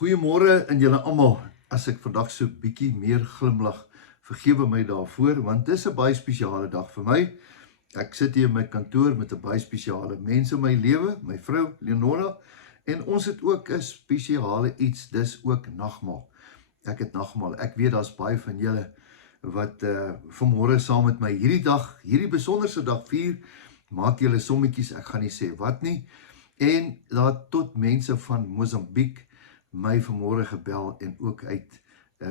Goeiemôre aan julle almal. As ek vandag so bietjie meer glimlag, vergewe my daarvoor, want dis 'n baie spesiale dag vir my. Ek sit hier in my kantoor met 'n baie spesiale mens in my lewe, my vrou Leonora, en ons het ook 'n spesiale iets, dis ook nagmaal. Ek het nagmaal. Ek weet daar's baie van julle wat vanmôre saam met my hierdie dag, hierdie besonderse dag vier, maak julle sommetjies, ek gaan nie sê wat nie. En daar tot mense van Mosambiek my vanmôre gebel en ook uit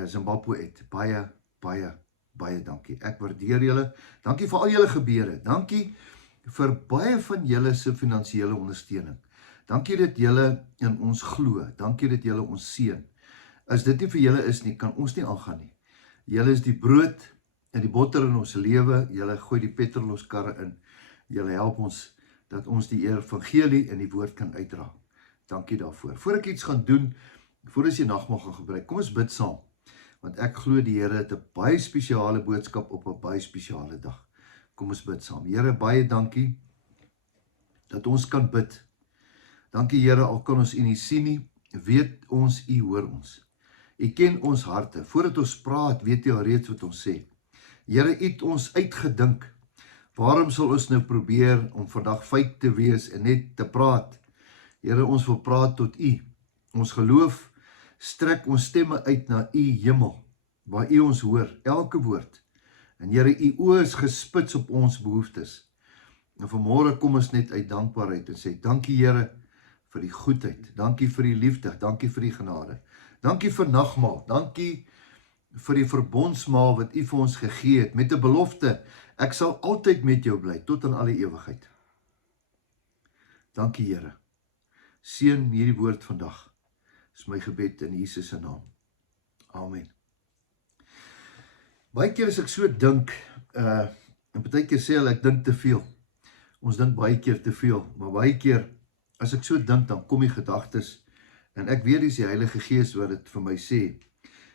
Zimbabwe uit. Baie dankie. Ek waardeer julle. Dankie vir al julle gebede. Dankie vir baie van julle se finansiële ondersteuning. Dankie dat julle in ons glo. Dankie dat julle ons seën. As dit nie vir julle is nie, kan ons nie aangaan nie. Julle is die brood en die botter in ons lewe. Julle gooi die petrol in ons karre in. Julle help ons dat ons die evangelie en die woord kan uitdra. Dankie daarvoor. Voor ek iets gaan doen, voor ons die nagmaal gaan gebruik, kom ons bid saam. Want ek glo die Here het 'n baie spesiale boodskap op 'n baie spesiale dag. Kom ons bid saam. Here, baie dankie dat ons kan bid. Dankie Here, al kan ons U nie sien nie, weet ons U hoor ons. U ken ons harte. Voordat ons praat, weet U al reeds wat ons sê. Here, U het ons uitgedink. Waarom sal ons nou probeer om vandag feit te wees en net te praat? Here, ons wil praat tot U. Ons geloof strek ons stemme uit na U hemel, waar U ons hoor, elke woord. En Here, U oë is gespits op ons behoeftes. En vanmôre kom ons net uit dankbaarheid en sê, dankie Here vir die goedheid, dankie vir die liefde, dankie vir die genade. Dankie vir nagmaal, dankie vir die verbondsmaal wat U vir ons gegee het, met 'n belofte, ek sal altyd met jou bly, tot in alle ewigheid. Dankie Here. Seën hierdie woord vandag. Dis my gebed in Jesus se naam. Amen. Baie keer as ek so dink, en baie keer sê hulle ek dink te veel. Ons dink baie keer te veel, maar baie keer as ek so dink, dan kom die gedagtes, en ek weet dis die Heilige Gees wat dit vir my sê.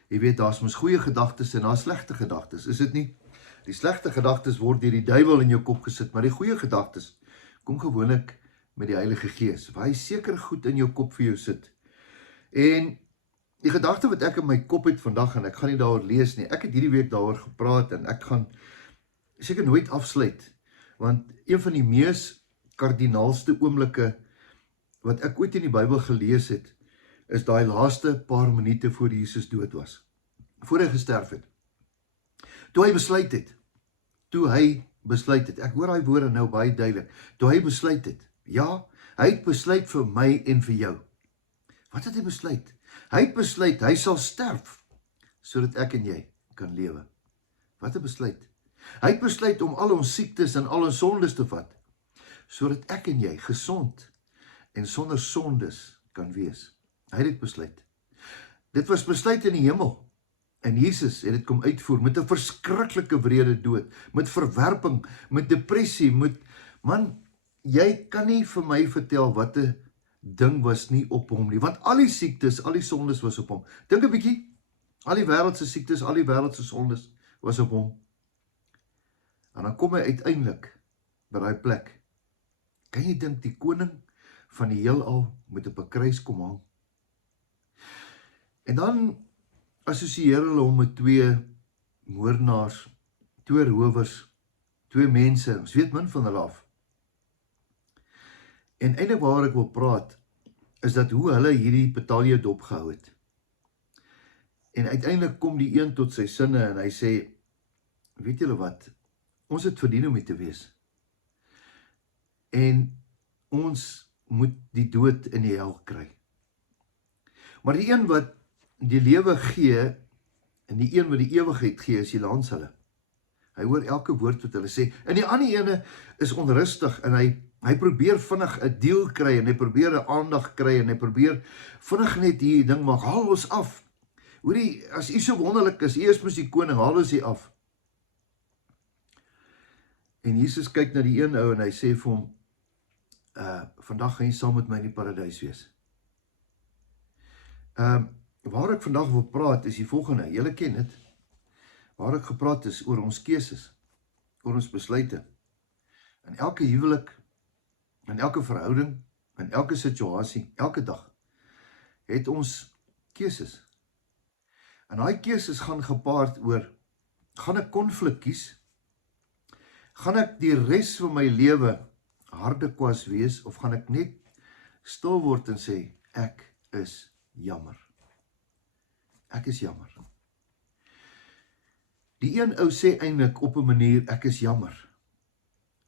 Jy weet, daar's mos goeie gedagtes en daar's slegte gedagtes, is dit nie? Die slegte gedagtes word deur die duiwel in jou kop gesit, maar die goeie gedagtes kom gewoonlik met die Heilige Gees, waar hy seker goed in jou kop vir jou sit. En die gedagte wat ek in my kop het vandag, en ek gaan nie daaroor lees nie, ek het hierdie week daaroor gepraat, en ek gaan seker nooit afsluit, want een van die mees kardinaalste oomblikke wat ek ooit in die Bybel gelees het, is daai laaste paar minute voor Jesus dood was, voor hy gesterf het. Toe hy besluit het, ek hoor daai woorde nou baie duidelik, toe hy besluit het, ja, hy het besluit vir my en vir jou. Wat het hy besluit? Hy het besluit, hy sal sterf, sodat ek en jy kan lewe. Wat 'n besluit? Hy het besluit om al ons siektes en al ons sondes te vat, sodat ek en jy gesond en sonder sondes kan wees. Hy het dit besluit. Dit was besluit in die hemel. En Jesus het dit kom uitvoer met 'n verskriklike wrede dood, met verwerping, met depressie, man, jy kan nie vir my vertel wat 'n ding was nie op hom nie, want al die siektes, al die sondes was op hom. Dink 'n bietjie, al die wêreldse siektes, al die wêreldse sondes was op hom. En dan kom hy uiteindelik by daai plek. Kan jy dink die koning van die heelal moet op 'n kruis kom hang? En dan assosieer hulle hom met twee moordenaars, twee rowers, twee mense, ons weet min van hulle af. En eintlik waar ek wil praat, is dat hoe hulle hierdie batalje dopgehou het. En uiteindelik kom die een tot sy sinne en hy sê, weet julle wat, ons het verdien om hier te wees. En ons moet die dood in die hel kry. Maar die een wat die lewe gee, en die een wat die ewigheid gee, is die langs hulle. Hy hoor elke woord wat hulle sê, en die ander ene is onrustig, en hy probeer vinnig 'n deal kry, en hy probeer 'n aandag kry, en hy probeer vinnig net hier ding maak, haal ons af. Hoorie, as U so wonderlik is, U is mos die koning, haal ons hier af. En Jesus kyk na die een ou, en hy sê vir hom, vandag gaan jy saam met my in die paradys wees. Waar ek vandag wil praat is die volgende, julle ken dit. Waar ek gepraat is oor ons keuses, oor ons besluite. In elke huwelik, in elke verhouding, in elke situasie, elke dag, het ons keuses. En daai keuses gaan gepaard oor, gaan ek konflik kies? Gaan ek die res van my lewe harde kwas wees, of gaan ek net stil word en sê, ek is jammer. Ek is jammer. Die een ou sê eintlik op 'n manier, ek is jammer.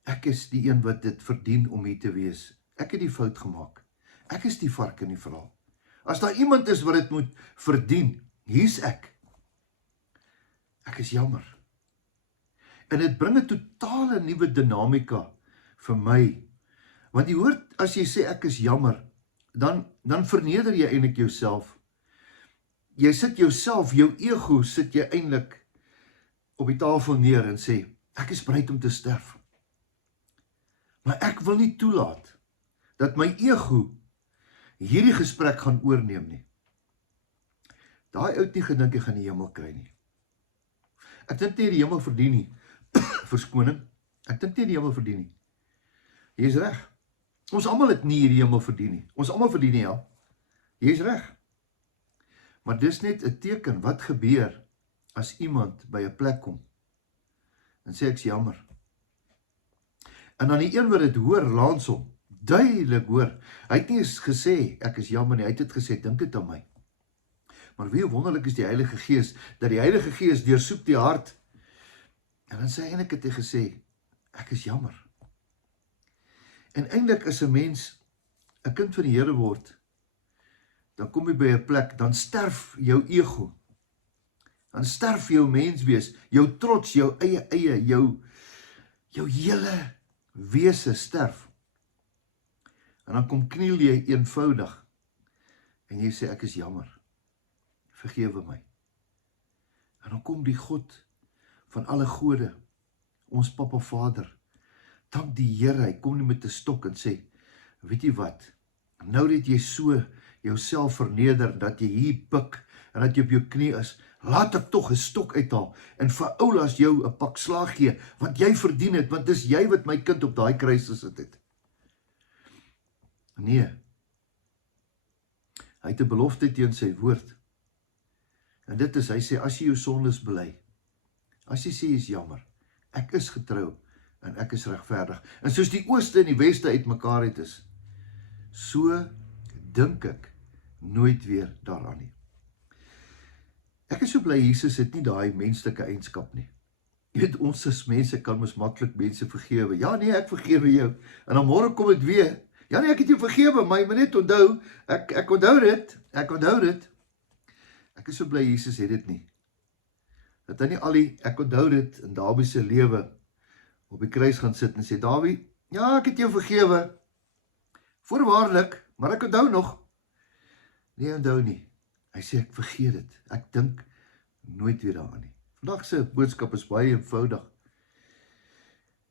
Ek is die een wat dit verdien om hier te wees. Ek het die fout gemaak. Ek is die vark in die verhaal. As daar iemand is wat dit moet verdien, hier's ek. Ek is jammer. En dit bring 'n totale nuwe dinamika vir my. Want jy hoor, as jy sê ek is jammer, dan verneder jy eintlik jouself. Jy sit jouself, jou ego sit jy eintlik op die tafel neer en sê, ek is bereid om te sterf. Maar ek wil nie toelaat dat my ego hierdie gesprek gaan oorneem nie. Daai ou het nie gedink hy gaan die hemel kry nie. Ek dink nie die hemel verdien nie. Verskoning. Ek dink nie die hemel verdien nie. Jy is reg. Ons almal het nie die hemel verdien nie. Ons almal verdien nie hel. Jy is reg. Maar dis net 'n teken wat gebeur as iemand by 'n plek kom en sê ek's jammer. En dan die een wat dit hoor, laans hom, duidelik hoor. Hy het nie eens gesê ek is jammer nie, hy het dit gesê, dink dit aan my. Maar wie wonderlik is die Heilige Gees, dat die Heilige Gees deursoek die hart. En dan sê hy eintlik het hy gesê, ek is jammer. En eintlik as 'n mens 'n kind van die Here word, dan kom jy by 'n plek, dan sterf jou ego. Dan sterf jou menswees, jou trots, jou eie, jou hele wese sterf. En dan kom kniel jy eenvoudig en jy sê ek is jammer. Vergewe my. En dan kom die God van alle gode, ons Papa Vader, dank die Here, hy kom nie met 'n stok en sê, weet jy wat, nou dat jy so jouself verneder, dat jy hier pik, en dat jy op jou knie is, laat ek tog 'n stok uithaal, en vir Oulas jou 'n pak slaag gee, want jy verdien het, want dis jy wat my kind op daai kruis gesit het. Nee, hy het 'n belofte teen sy woord, en dit is, hy sê, as jy jou sondes bely, as jy sê, is jammer, ek is getrou, en ek is regverdig, en soos die ooste en die weste uitmekaar het is, so dink ek nooit weer daaraan nie. Ek is so bly, Jesus het nie daai menslike eienskap nie. Jy weet, ons as mense kan mos maklik mense vergewe. Ja nee, ek vergewe jou, en dan môre kom dit weer, ja nee, ek het jou vergewe, maar jy moet net onthou, ek onthou dit. Ek is so bly, Jesus het dit nie. Dat hy nie al die, ek onthou dit, in Dawie se lewe, op die kruis gaan sit en sê, Dawie, ja, ek het jou vergewe, voorwaardelik, maar ek onthou nog. Nee, onthou nie. Hy sê, ek vergeet dit, ek dink nooit weer daaraan nie. Vandag se boodskap is baie eenvoudig.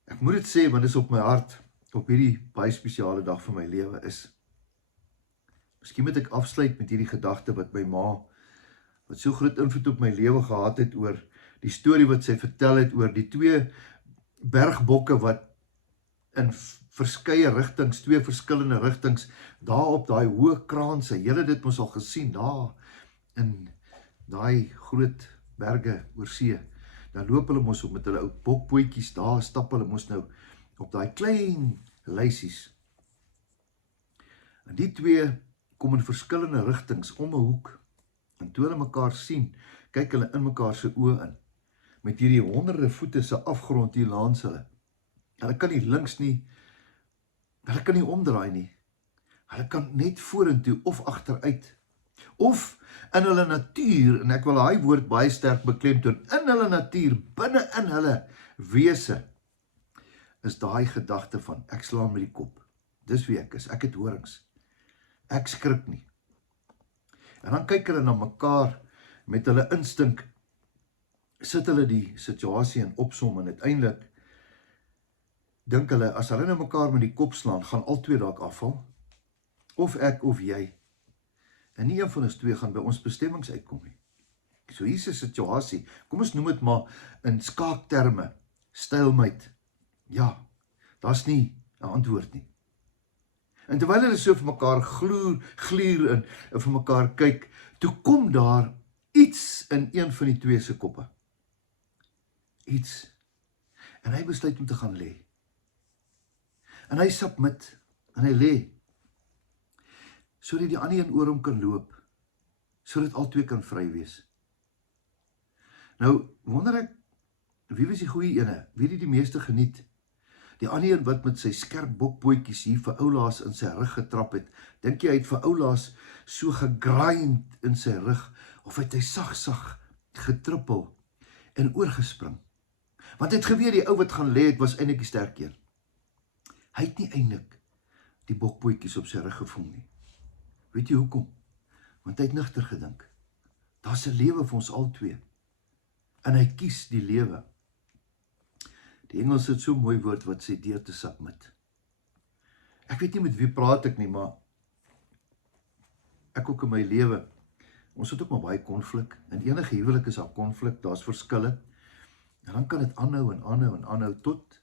Ek moet dit sê, want dit is op my hart, op hierdie baie spesiale dag van my lewe is. Miskien moet ek afsluit met hierdie gedagte wat my ma, wat so groot invloed op my lewe gehad het, oor die storie wat sy vertel het, oor die twee bergbokke wat in verskeie rigtings, twee verskillende rigtings, daar op daai hoë kraanse, julle dit mos al gesien, daar in daai groot berge oor see, dan loop hulle mos op met hulle ou bokbootjies, daar stap hulle mos nou op daai klein lysies. En die twee kom in verskillende rigtings om 'n hoek, en toe hulle mekaar sien, kyk hulle in mekaar se oë in, met hierdie honderde voete se afgrond hier langs hulle. Hulle kan nie links nie, hulle kan nie omdraai nie, hulle kan net vorentoe of agteruit, of in hulle natuur, en ek wil daai woord baie sterk beklemtoon, in hulle natuur, binne in hulle wese, is daai gedagte van, ek slaan met die kop, dis wie ek is, ek het horings, ek skrik nie. En dan kyk hulle na mekaar, met hulle instink, sit hulle die situasie in opsom, en uiteindelik, dink hulle, as hulle na mekaar met die kop slaan, gaan al twee dalk afval, of ek of jy, en nie een van ons twee gaan by ons bestemmings uitkom nie. So hier is 'n situasie, kom ons noem dit maar in skaakterme, stalemate. Ja, daar's nie 'n antwoord nie. En terwyl hulle so vir mekaar gluur en vir mekaar kyk, toe kom daar iets in een van die twee se koppe. Iets. En hy besluit om te gaan lê. En hy submit, en hy lê, sodat die ander een oor hom kan loop, sodat al twee kan vry wees. Nou, wonder ek, wie was die goeie ene? Wie het die meeste geniet? Die ander een wat met sy skerp bokbootjies hier vir Oulaas in sy rug getrap het, dink jy hy het vir Oulaas so gegrind in sy rug, of het hy sag getrippel en oorgespring? Want het geweet die ou wat gaan lê het, was eintlik die sterk een. Hy het nie eintlik die bokbootjies op sy rug gevoel nie. Weet jy hoekom? Want hy het nigter gedink. Daar's 'n lewe vir ons al twee. En hy kies die lewe. Die Engels het so mooi woord wat sê deur te submit. Ek weet nie met wie praat ek nie, maar ek ook in my lewe. Ons het ook maar baie konflik. In enige huwelik is daar konflik, daar's verskille. En dan kan dit aanhou tot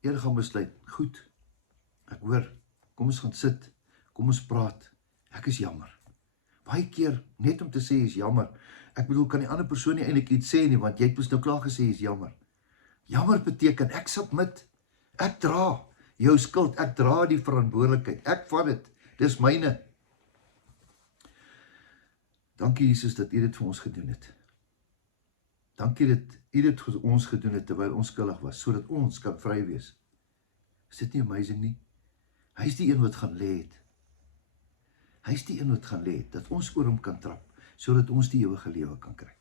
een gaan besluit, goed, ek hoor, kom ons gaan sit, kom ons praat, ek is jammer. Baie keer, net om te sê is jammer, ek bedoel, kan die ander persoon nie eintlik iets sê nie, want jy het mos nou klaar gesê is jammer. Jammer beteken, ek submit, ek dra jou skuld, ek dra die verantwoordelikheid, ek vat dit, dis myne. Dankie Jesus dat U dit vir ons gedoen het. Dankie dat U dit vir ons gedoen het terwyl ons skuldig was, sodat ons kan vry wees. Is dit nie amazing nie? Hy is die een wat gaan lê het. Hy is die een wat gaan lê het, dat ons oor hom kan trap, sodat ons die ewige lewe kan kry.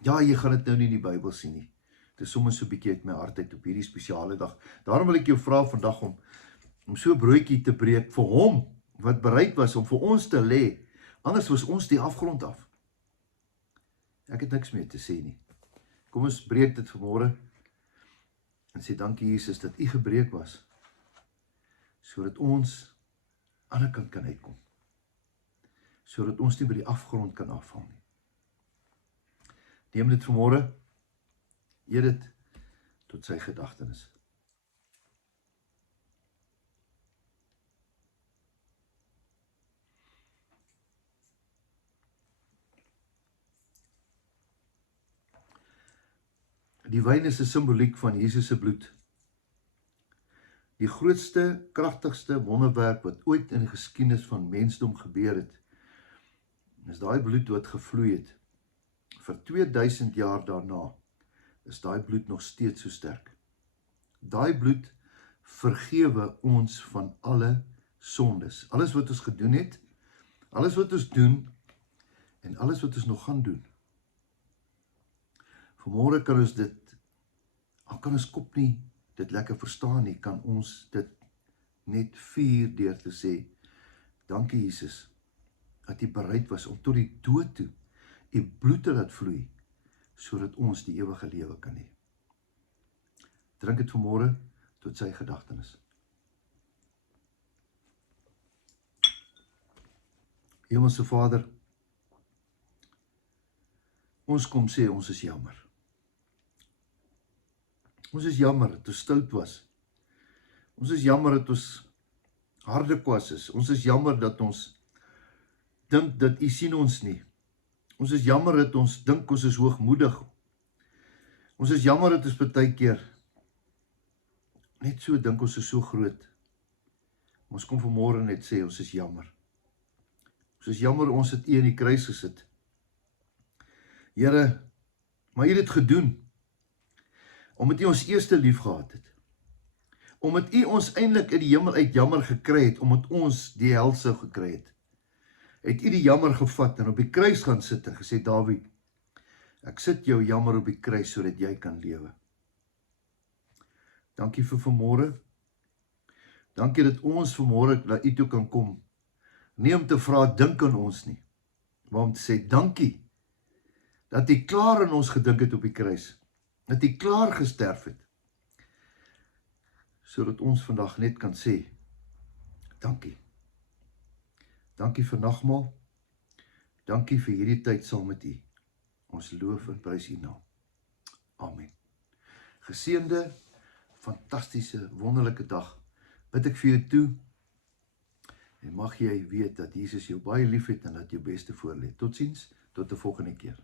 Ja, jy gaan dit nou nie in die Bybel sien nie. Dit is sommer so 'n bietjie uit my hart uit op hierdie spesiale dag. Daarom wil ek jou vra vandag om so 'n broodjie te breek vir hom, wat bereid was om vir ons te lê. Anders was ons die afgrond af. Ek het niks meer te sê nie. Kom ons breek dit vanmôre en sê dankie Jesus dat U gebreek was, sodat ons aan die kant kan uitkom. Sodat ons nie by die afgrond kan afval nie. Neem dit vanmôre, eer dit tot sy gedagtenis. Die wyn is 'n simboliek van Jesus se bloed. Die grootste, kragtigste wonderwerk wat ooit in die geskiedenis van mensdom gebeur het, is daai bloed wat gevloei het. Vir 2000 jaar daarna is daai bloed nog steeds so sterk. Daai bloed vergewe ons van alle sondes. Alles wat ons gedoen het, alles wat ons doen en alles wat ons nog gaan doen. Vanmôre kan ons dit, al kan ons kop nie dit lekker verstaan nie, kan ons dit net vier deur te sê, dankie Jesus, dat U bereid was om tot die dood toe U bloed te laat vloei, sodat ons die ewige lewe kan hê. Drink dit vanmôre tot sy gedagtenis. Hemelse Vader, ons kom sê ons is jammer. Ons is jammer dat ons stout was. Ons is jammer dat ons hardekwas is. Ons is jammer dat ons dink dat U sien ons nie. Ons is jammer dat ons dink ons is hoogmoedig. Ons is jammer dat ons baie keer net so dink ons is so groot. Ons kom vanmôre net sê ons is jammer. Ons is jammer ons het U in die kruis gesit. Here, maar U het dit gedoen omdat U ons eerste lief gehad het. Omdat U ons eintlik uit die hemel uit jammer gekry het, omdat ons die hel sou gekry het. Het U die jammer gevat en op die kruis gaan sit en gesê, Dawie, ek sit jou jammer op die kruis sodat jy kan lewe. Dankie vir vanmôre. Dankie dat ons vanmôre na U toe kan kom. Nie om te vra, dink aan ons nie, maar om te sê, dankie dat U klaar aan ons gedink het op die kruis. Dat U klaar gesterf het, sodat ons vandag net kan sê, dankie. Dankie vir nagmaal, dankie vir hierdie tyd saam met U. Ons loof en prys U naam. Amen. Geseënde, fantastiese, wonderlike dag, bid ek vir jou toe, En mag jy weet dat Jesus jou baie lief het en dat jou beste voorlê. Totsiens, tot 'n volgende keer.